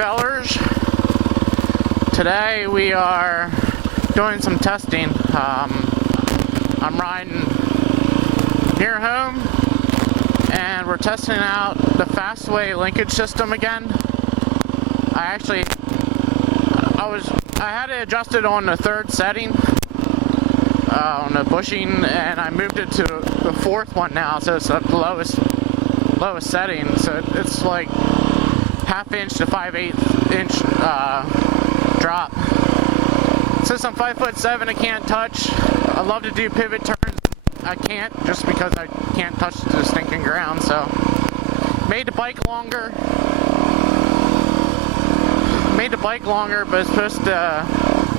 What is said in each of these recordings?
fellers. Today we are doing some testing. I'm riding near home and we're testing out the fastway linkage system again. I had it adjusted on the third setting on the bushing, and I moved it to the fourth one now, so it's the lowest setting. So it's like ½ inch to 5/8 inch drop. Since I'm 5'7", I can't touch. I love to do pivot turns. I can't, just because I can't touch the stinking ground. So made the bike longer. But it's supposed to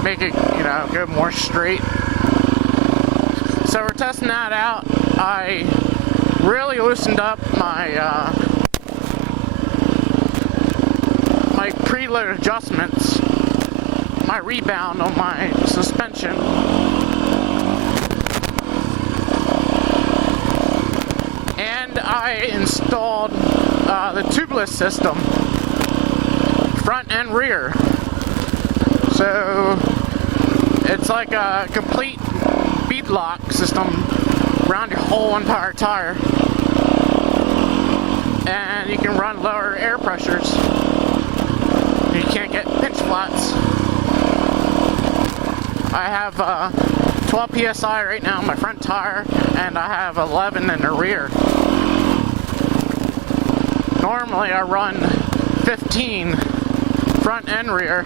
make it, go more straight. So we're testing that out. I really loosened up my my preload adjustments, my rebound on my suspension. And I installed the tubliss system, front and rear. So it's like a complete bead lock system around your whole entire tire, and you can run lower air pressures. You can't get pinch flats. I have 12 psi right now on my front tire, and I have 11 in the rear. Normally I run 15 front and rear.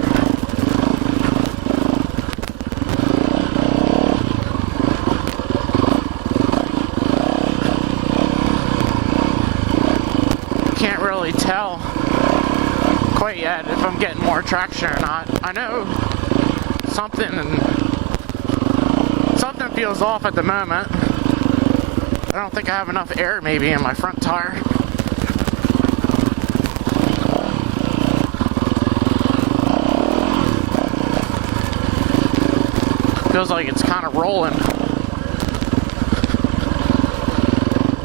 Can't really tell quite yet if I'm getting more traction or not. I know something feels off at the moment. I don't think I have enough air maybe in my front tire. Feels like it's kind of rolling.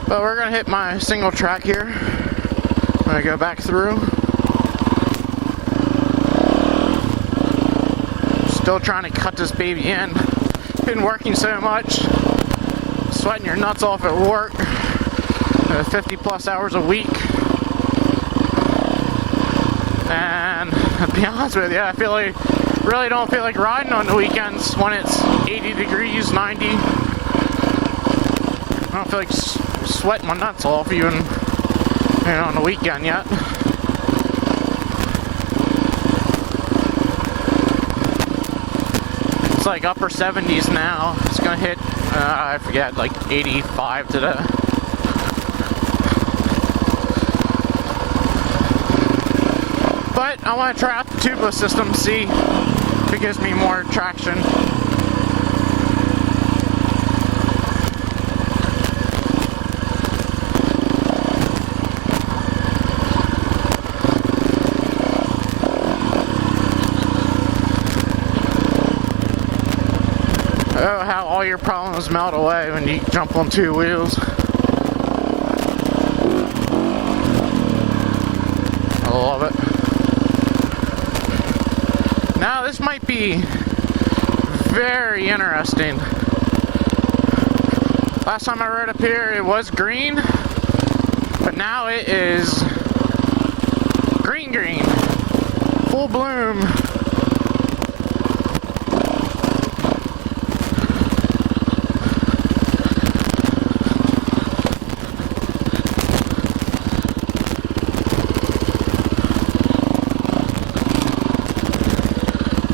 But we're gonna hit my single track here. I'm gonna go back through. Still trying to cut this baby in. Been working so much, sweating your nuts off at work, 50 plus hours a week. And to be honest with you, I really don't feel like riding on the weekends when it's 80 degrees, 90. I don't feel like sweating my nuts off even on the weekend yet. It's like upper 70s now. It's gonna hit, I forget, like 85 today. But I want to try out the tubliss system, see if it gives me more traction. Oh, how all your problems melt away when you jump on two wheels. I love it. Now this might be very interesting. Last time I rode up here it was green, but now it is green. Full bloom.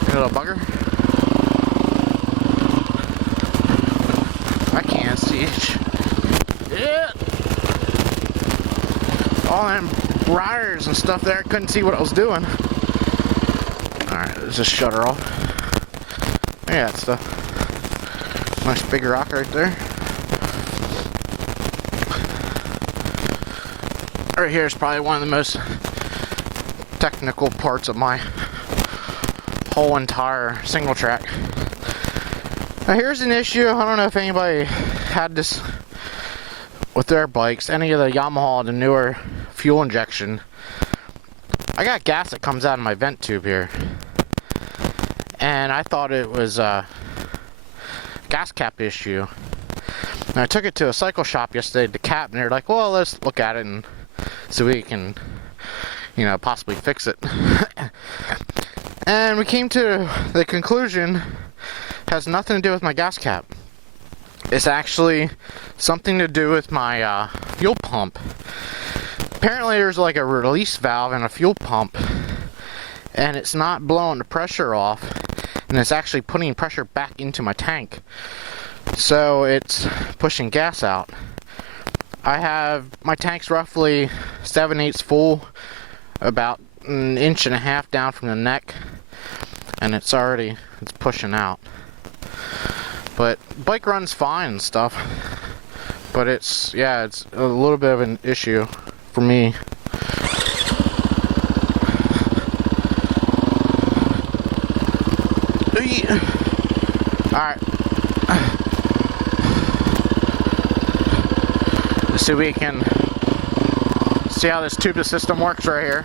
Little bugger. I can't see it. Yeah. All them briars and stuff there, I couldn't see what I was doing. Alright, let's just shut her off. Yeah, that stuff. Nice big rock right there. Right here is probably one of the most technical parts of my whole entire single track. Now here's an issue. I don't know if anybody had this with their bikes, any of the Yamaha, the newer fuel injection. I got gas that comes out of my vent tube here, and I thought it was a gas cap issue. And I took it to a cycle shop yesterday, the cap, and they're like, well, let's look at it and see if we can, you know, possibly fix it. And we came to the conclusion, it has nothing to do with my gas cap. It's actually something to do with my fuel pump. Apparently there's like a release valve in a fuel pump, and it's not blowing the pressure off, and it's actually putting pressure back into my tank. So it's pushing gas out. I have, my tank's roughly 7/8 full, about 1.5 inches down from the neck, and it's pushing out. But bike runs fine and stuff, but it's a little bit of an issue for me. Alright. Let's see if we can see how this tubliss system works right here.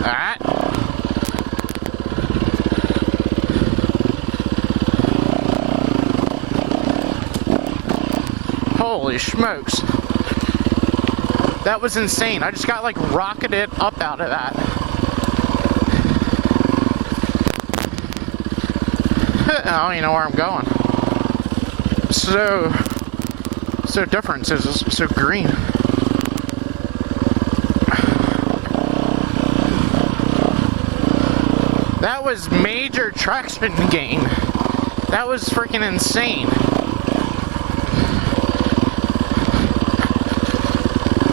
Alright. Holy smokes. That was insane. I just got like rocketed up out of that. I don't even know where I'm going. So different. It's so green. That was major traction gain. That was freaking insane.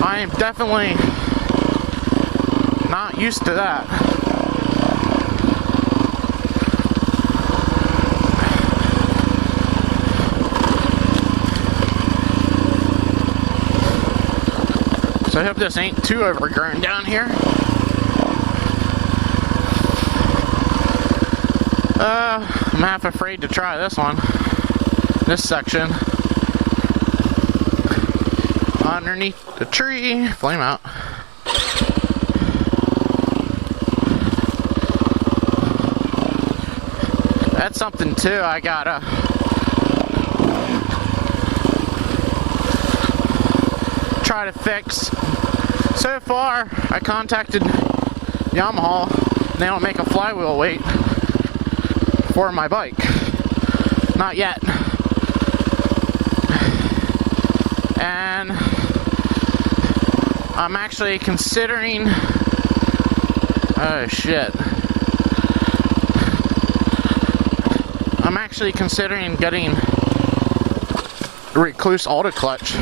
I am definitely not used to that. So I hope this ain't too overgrown down here. I'm half afraid to try this one. This section. Underneath the tree. Flame out. That's something too I gotta try to fix. So far, I contacted Yamaha. They don't make a flywheel weight for my bike. Not yet. And I'm actually considering, oh shit. I'm actually considering getting a Recluse auto clutch.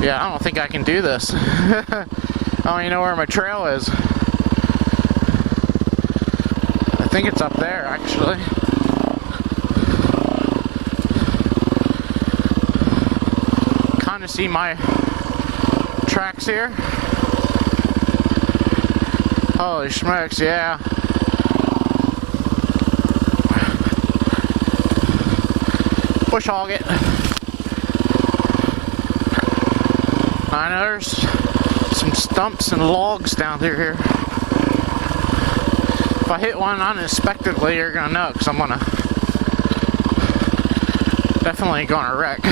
Yeah, I don't think I can do this. I don't even know where my trail is. I think it's up there, actually. Kind of see my tracks here. Holy smokes, yeah. Bush hog it. I know there's some stumps and logs down through here. If I hit one unexpectedly, you're gonna know, because I'm definitely gonna wreck.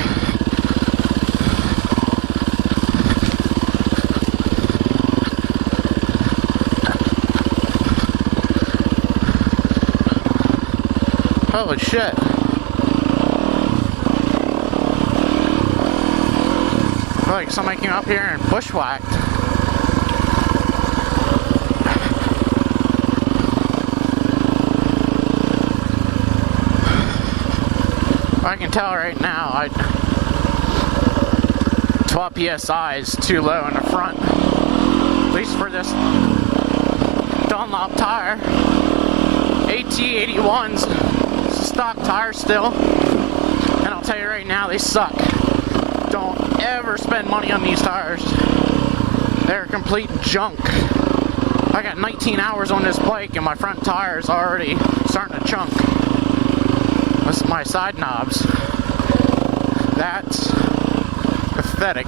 Holy shit. Like somebody came up here and bushwhacked. I can tell right now, 12 PSI is too low in the front. At least for this Dunlop tire. AT81's stock tire still. And I'll tell you right now, they suck. Don't ever spend money on these tires. They're complete junk. I got 19 hours on this bike and my front tire is already starting to chunk. That's my side knobs. That's pathetic.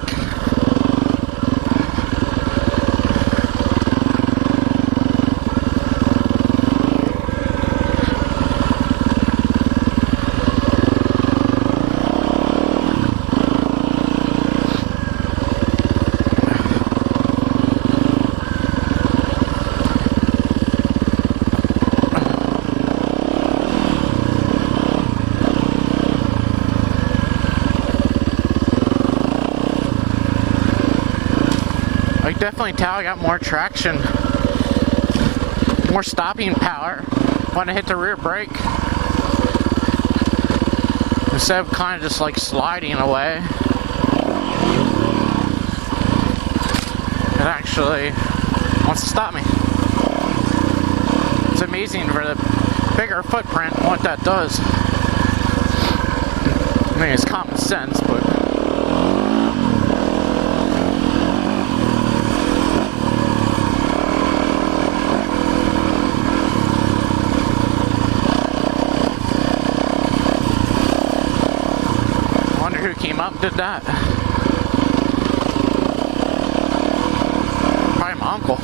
I definitely tell I got more traction, more stopping power when I hit the rear brake. Instead of kind of just like sliding away. It actually wants to stop me. It's amazing for the bigger footprint what that does. I mean, it's common sense, but came up and did that. Probably my uncle.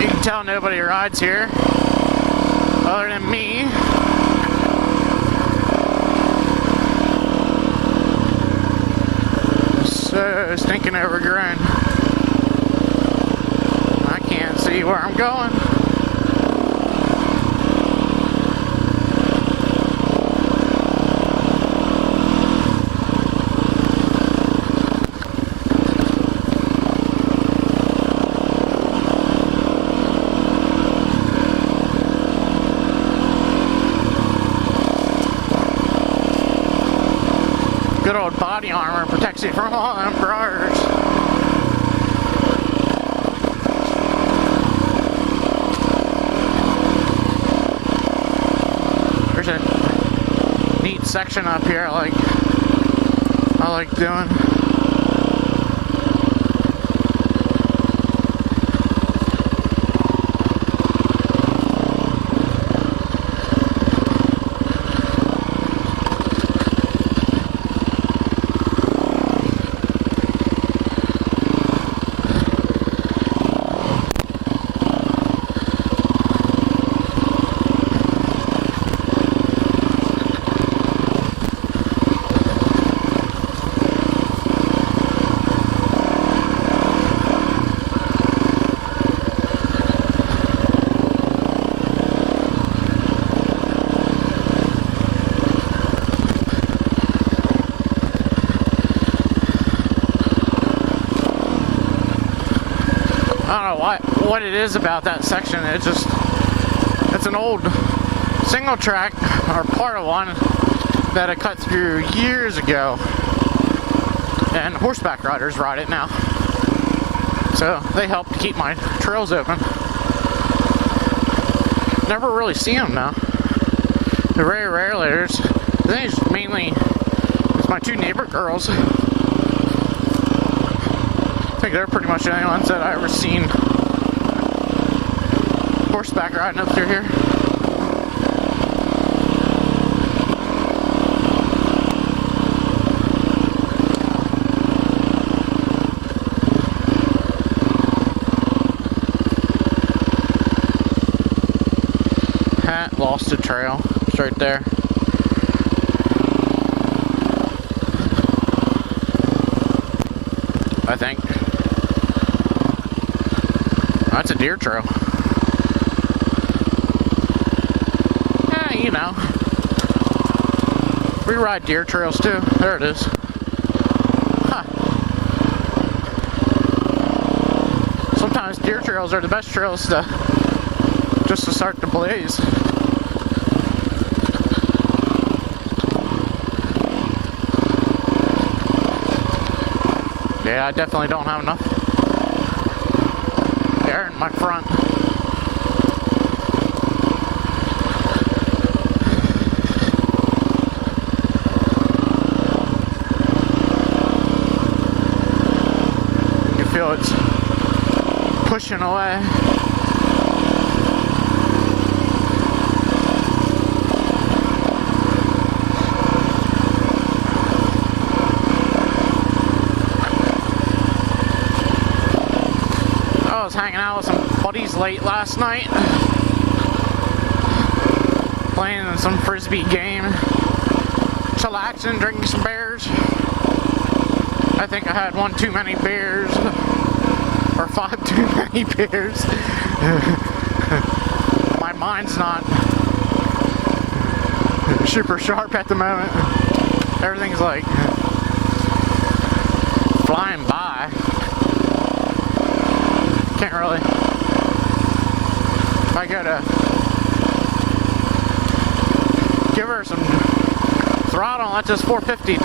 You can tell nobody rides here other than me. So stinking overgrown. See where I'm going. Good old body armor protects you from all them briars. A neat section up here I like doing. I don't know what it is about that section. It's an old single track, or part of one, that I cut through years ago. And horseback riders ride it now. So they help to keep my trails open. Never really see them now. They're very rarely. I think it's mainly my two neighbor girls. I think they're pretty much the only ones that I've ever seen horseback riding up through here. Lost the trail. It's right there. I think. That's a deer trail. Yeah, you know. We ride deer trails too. There it is. Huh. Sometimes deer trails are the best trails just to start the blaze. Yeah, I definitely don't have enough air in my front. You can feel it's pushing away. I was hanging out with some buddies late last night, playing some frisbee game, chillaxing, drinking some beers. I think I had one too many beers, or 5 too many beers. My mind's not super sharp at the moment. Everything's like flying by. Can't really. If I go to give her some throttle and let this 450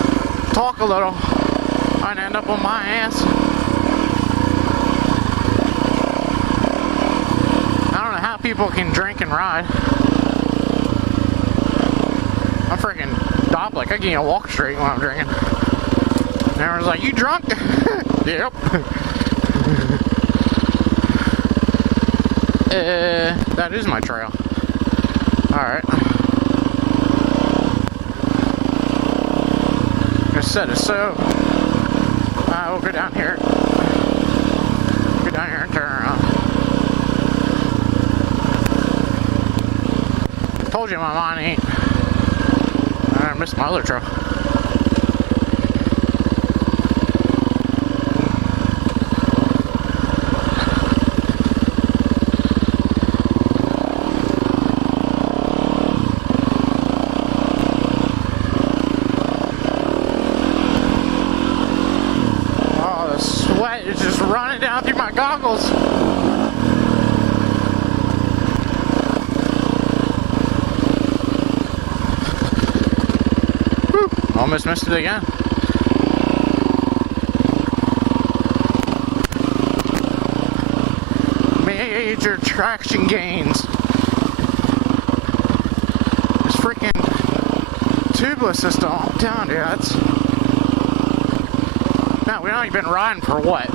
talk a little, I'd end up on my ass. I don't know how people can drink and ride. I'm freaking Doblick. I can't walk straight when I'm drinking. And everyone's like, "You drunk?" Yep. That is my trail. Alright. I said it, so we'll go down here. Go down here and turn around. Told you my mind ain't. I missed my other trail. It's just running down through my goggles. Whew, almost missed it again. Major traction gains. This freaking tubliss system, I'm telling you, that's... No, we've only been riding for what?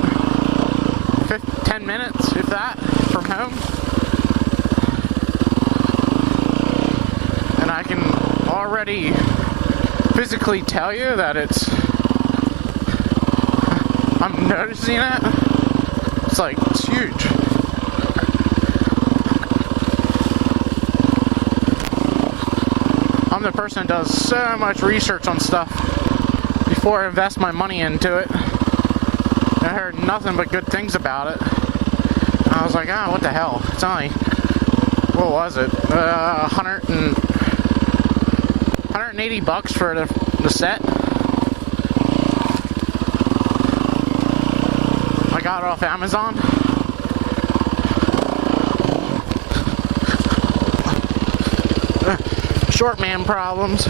10 minutes, if that, from home. And I can already physically tell you that I'm noticing it. It's like, it's huge. I'm the person that does so much research on stuff before I invest my money into it. I heard nothing but good things about it. I was like, what the hell? It's only, what was it? 180 bucks for the set. I got it off Amazon. Short man problems.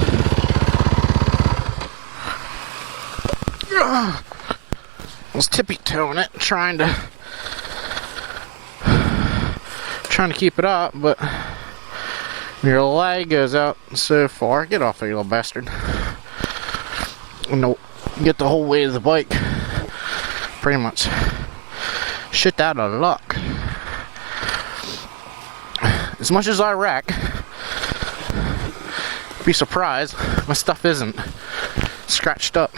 I was tippy-toeing it, trying to keep it up, but your leg goes out so far. Get off there, you little bastard. No, get the whole weight of the bike. Pretty much shit out of luck. As much as I wreck, be surprised my stuff isn't scratched up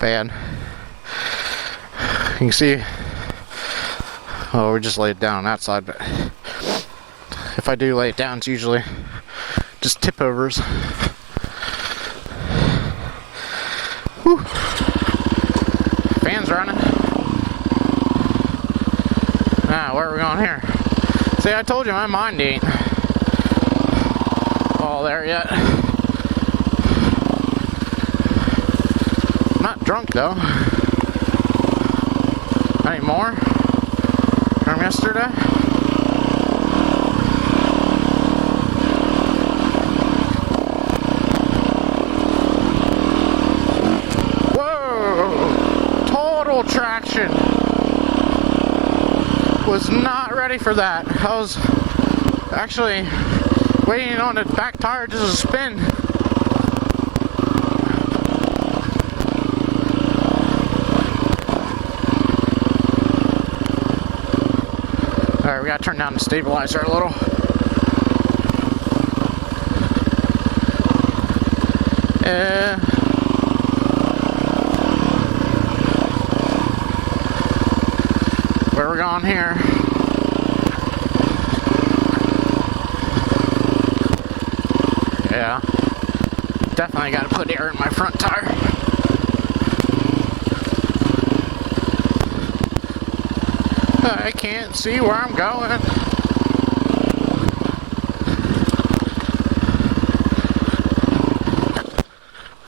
bad. You can see, oh, we just laid it down on that side, but if I do lay it down, it's usually just tip overs. Whew. Fans running. Now, where are we going here? See, I told you my mind ain't all there yet. Not drunk though. Anymore from yesterday. Whoa! Total traction. Was not ready for that. I was actually waiting on the back tire just to spin. Alright, we gotta turn down the stabilizer a little. Where we going here? Yeah. Definitely gotta put air in my front tire. I can't see where I'm going.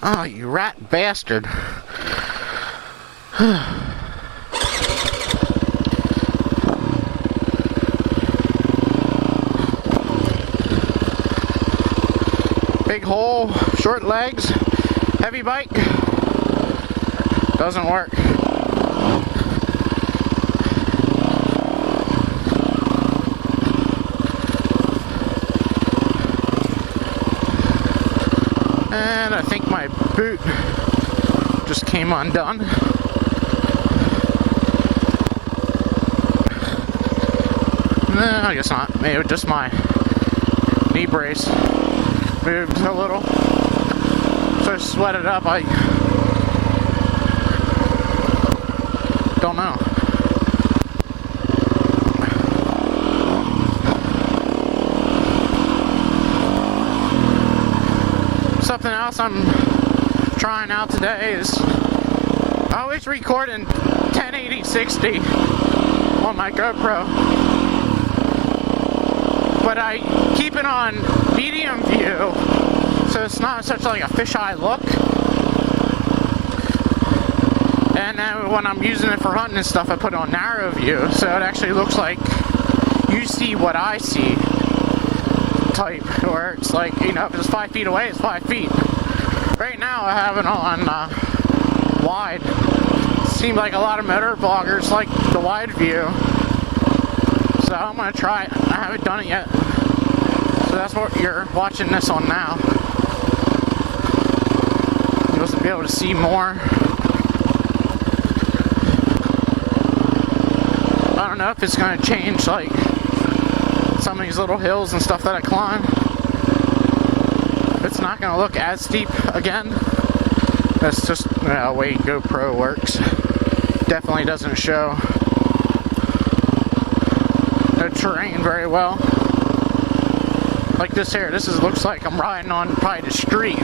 Oh, you rat bastard. Big hole, short legs, heavy bike. Doesn't work. And I think my boot just came undone. No, I guess not. Maybe just my knee brace moved a little. So I sweated up. I don't know. Something else I'm trying out today is I always record in 1080-60 on my GoPro, but I keep it on medium view so it's not such like a fisheye look. And then when I'm using it for hunting and stuff, I put it on narrow view so it actually looks like you see what I see. Type, where it's like, you know, if it's 5 feet away, it's 5 feet. Right now I have it on wide. Seems like a lot of motor vloggers like the wide view, so I'm gonna try it. I haven't done it yet, so that's what you're watching this on now. You'll be able to see more. I don't know if it's gonna change like some of these little hills and stuff that I climb. It's not gonna look as steep again. That's just the way GoPro works. Definitely doesn't show the terrain very well. Like this here, looks like I'm riding on probably the street.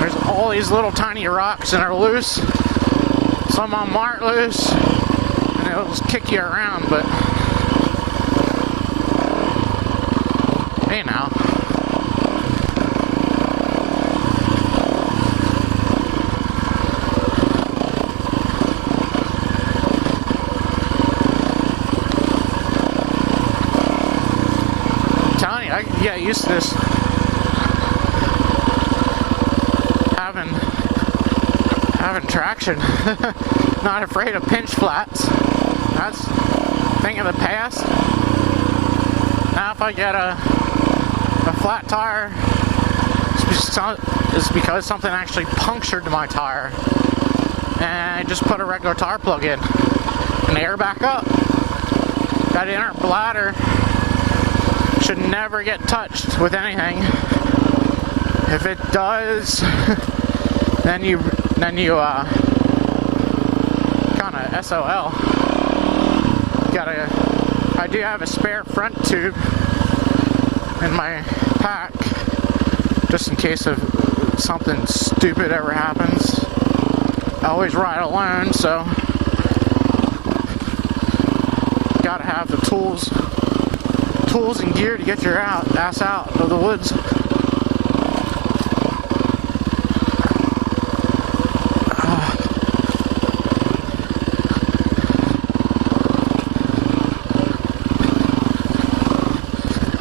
There's all these little tiny rocks and they're loose. Some of them aren't loose, and it'll just kick you around, but hey now. I'm telling you, I can get used to this. Having traction. Not afraid of pinch flats. That's a thing of the past. Now if I get a flat tire, it's because something actually punctured my tire, and I just put a regular tire plug in and air back up. That inner bladder should never get touched with anything. If it does, then you kind of SOL. I do have a spare front tube in my pack, just in case of something stupid ever happens. I always ride alone, so gotta have the tools and gear to get your ass out of the woods.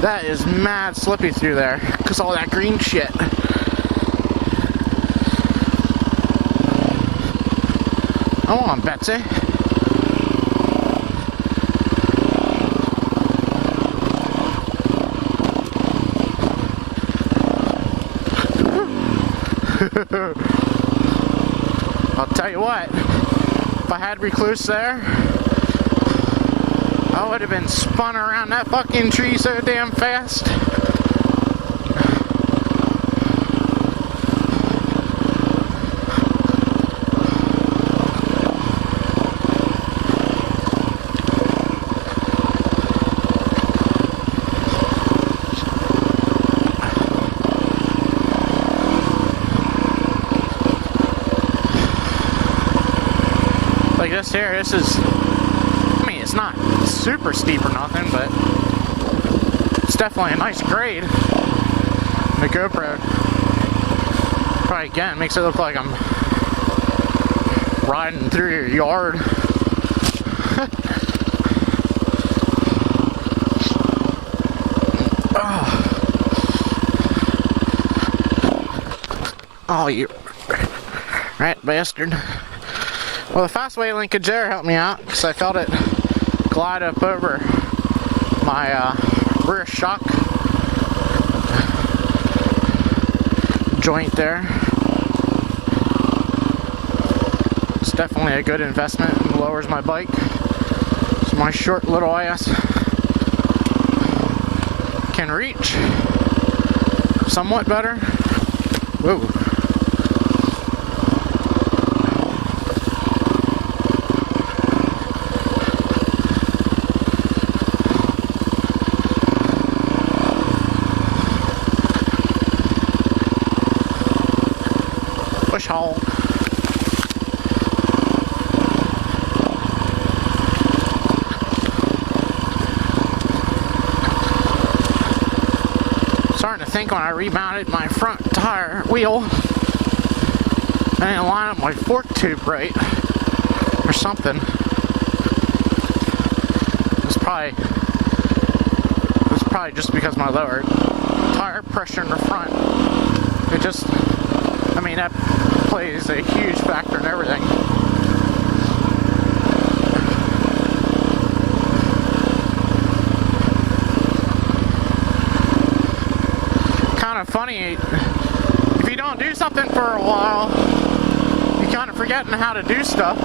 That is mad slippy through there, because all that green shit. Come on, Betsy. I'll tell you what, if I had recluse there, I would have been spun around that fucking tree so damn fast. Like this here, this is, I mean, it's not super steep or nothing, but it's definitely a nice grade. The GoPro probably again makes it look like I'm riding through your yard. Oh, you rat bastard. Well, the fastway linkage there helped me out because I felt it glide up over my rear shock joint there. It's definitely a good investment. It lowers my bike, so my short little ass can reach somewhat better. Whoa. Push hole. Starting to think when I remounted my front tire wheel, I didn't line up my fork tube right or something. It's probably just because my lower tire pressure in the front. It just, I mean, that plays a huge factor in everything. Kind of funny, if you don't do something for a while, you kind of forgetting how to do stuff,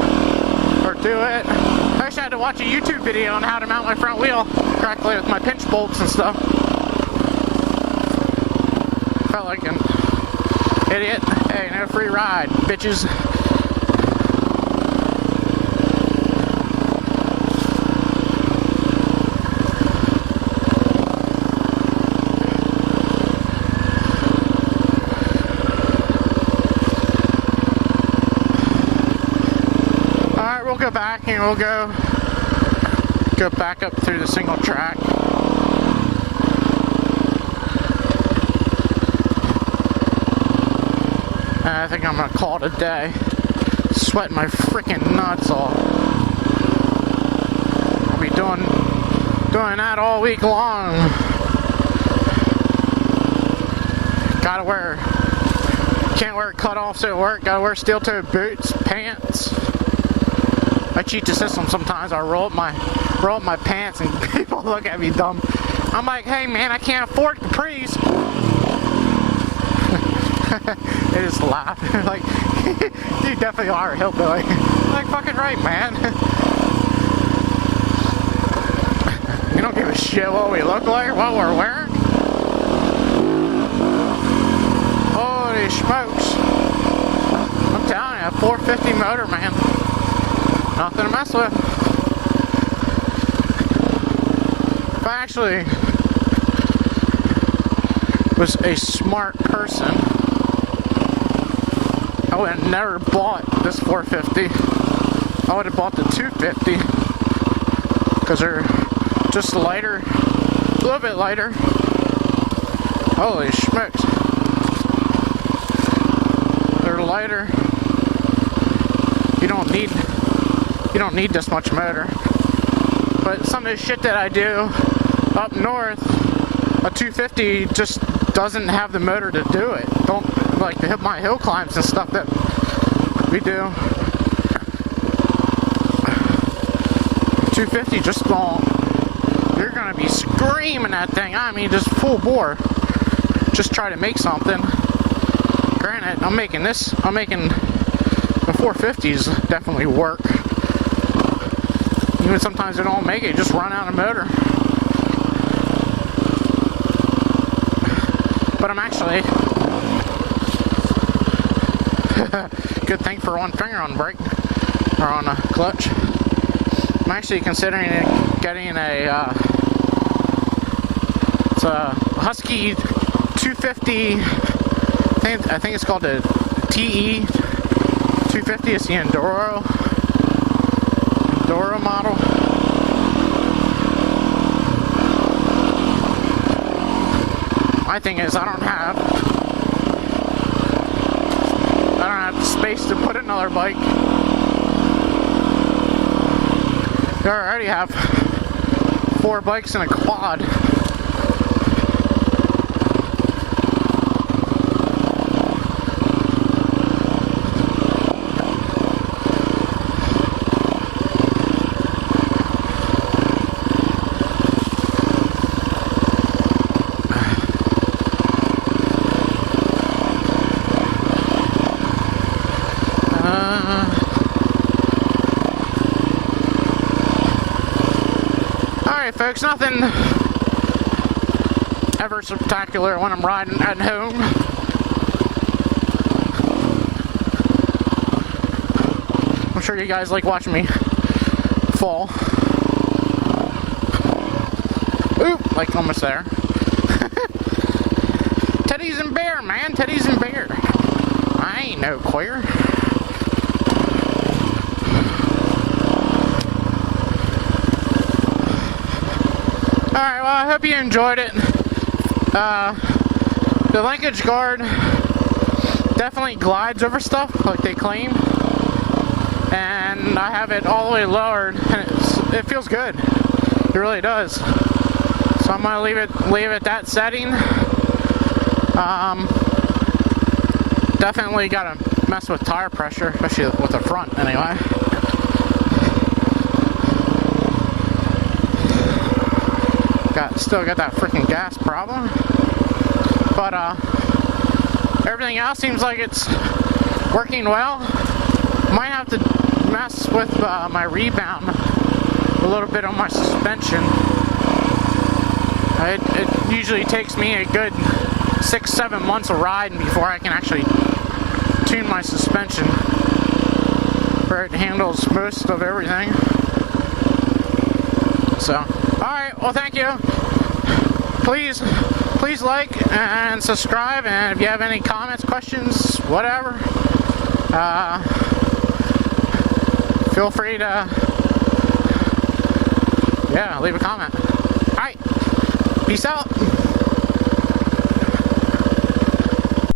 or do it. I actually had to watch a YouTube video on how to mount my front wheel correctly with my pinch bolts and stuff. Felt like an idiot. Hey, no free ride, bitches. Alright, we'll go back and we'll go back up through the single track. I think I'm gonna call it a day. Sweating my freaking nuts off. I'll be doing that all week long. Can't wear cutoffs at work. Gotta wear steel-toed boots, pants. I cheat the system sometimes. I roll up my pants and people look at me dumb. I'm like, hey man, I can't afford capris. They just laugh. Like, you definitely are a hillbilly. I'm like, fucking right, man. You don't give a shit what we look like, what we're wearing. Holy smokes. I'm telling you, a 450 motor, man. Nothing to mess with. If I actually was a smart person, I would have never bought this 450. I would have bought the 250 because they're just lighter, a little bit lighter. Holy smokes. They're lighter. You don't need this much motor. But some of the shit that I do up north, a 250 just doesn't have the motor to do it. Don't like to hit my hill climbs and stuff that we do. 250 just don't. You're gonna be screaming that thing. I mean, just full bore. Just try to make something. Granted, I'm making the 450s definitely work. even sometimes they don't make it, just run out of motor. But I'm actually, good thing for one finger on the brake, or on the clutch. I'm actually considering getting it's a Husky 250, I think it's called the TE 250, it's the Enduro model. My thing is I don't have the space to put another bike. I already have 4 bikes in a quad. Alright folks, nothing ever spectacular when I'm riding at home. I'm sure you guys like watching me fall. Oop, like almost there. Teddy's and Bear, man, Teddy's and Bear. I ain't no queer. Alright, well, I hope you enjoyed it. The linkage guard definitely glides over stuff, like they claim. And I have it all the way lowered, and it feels good. It really does. So I'm gonna leave it that setting. Definitely gotta mess with tire pressure, especially with the front, anyway. Still got that freaking gas problem, but everything else seems like it's working well. Might have to mess with my rebound a little bit on my suspension. It usually takes me a good 6-7 months of riding before I can actually tune my suspension where it handles most of everything. So, alright, well, thank you. Please like and subscribe, and if you have any comments, questions, whatever, feel free to, leave a comment. Alright, peace out.